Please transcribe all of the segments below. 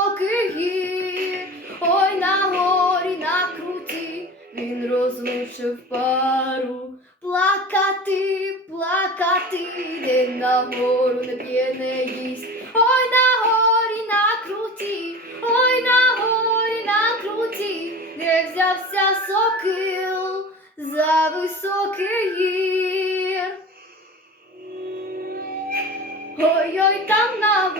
За гір. Ой на горі на круті, він розлучив пару. Плакати, плакати, де на гору не п'є, не їсть. Ой на горі на круті, ой на горі на круті, де взявся сокил за високий гір. Ой-ой там на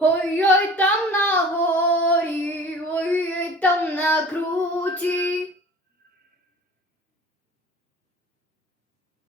Ой-ой там на горі, ой-ой там на круті,